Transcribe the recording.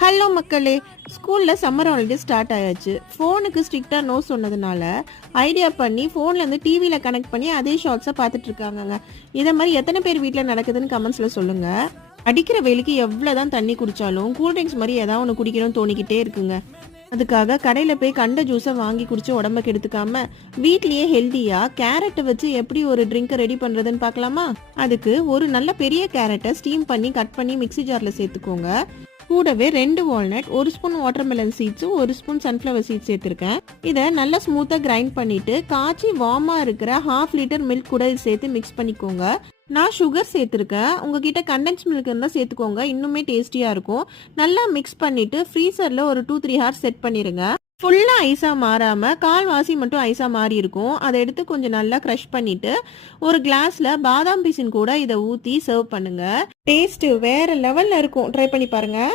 Hello மக்களே, ஸ்கூலில் summer holiday start ஆயாச்சு. ஃபோனுக்கு ஸ்ட்ரிக்டாக நோ சொன்னதுனால ஐடியா பண்ணி ஃபோன்லேருந்து டிவியில் கனெக்ட் பண்ணி அதே ஷார்ட்ஸை பார்த்துட்டு இருக்காங்கங்க. இதை மாதிரி எத்தனை பேர் வீட்டில் நடக்குதுன்னு கமெண்ட்ஸில் சொல்லுங்கள். அடிக்கிற வெயிலுக்கு எவ்வளோ தான் தண்ணி குடித்தாலும் கூல்ட்ரிங்க்ஸ் மாதிரி ஏதாவது ஒன்று குடிக்கணும்னு தோணிக்கிட்டே இருக்குங்க. அதுக்காக கடையில் போய் கண்ட ஜூஸை வாங்கி குடிச்சு உடம்ப கெடுத்துக்காம வீட்லேயே ஹெல்த்தியாக கேரட்டை வச்சு எப்படி ஒரு ட்ரிங்கை ரெடி பண்ணுறதுன்னு பார்க்கலாமா? அதுக்கு ஒரு நல்ல பெரிய கேரட்டை ஸ்டீம் பண்ணி கட் பண்ணி மிக்ஸி ஜாரில் சேர்த்துக்கோங்க. கூடவே 2 வால்நட், 1 ஸ்பூன் வாட்டர்மெலன் சீட்ஸும் 1 ஸ்பூன் சன்ஃப்ளவர் சீட்ஸ் சேர்த்துருக்கேன். இதை நல்லா ஸ்மூத்தாக கிரைண்ட் பண்ணிட்டு காய்ச்சி வார்மாக இருக்கிற 1/2 லிட்டர் மில்க் கூட இது சேர்த்து மிக்ஸ் பண்ணிக்கோங்க. நான் சுகர் சேர்த்துருக்கேன். உங்ககிட்ட கண்டென்ஸ் மில்க் இருந்தால் சேர்த்துக்கோங்க, இன்னுமே டேஸ்டியாக இருக்கும். நல்லா மிக்ஸ் பண்ணிட்டு ஃப்ரீசரில் ஒரு 2-3 ஹவர்ஸ் செட் பண்ணிடுங்க. ஃபுல்லாக ஐஸாக மாறாமல் கால்வாசி மட்டும் ஐஸாக மாறி இருக்கும். அதை எடுத்து கொஞ்சம் நல்லா க்ரஷ் பண்ணிவிட்டு ஒரு கிளாஸில் பாதாம் பீசின் கூட இதை ஊற்றி சர்வ் பண்ணுங்கள். டேஸ்ட்டு வேறு லெவலில் இருக்கும். ட்ரை பண்ணி பாருங்கள்.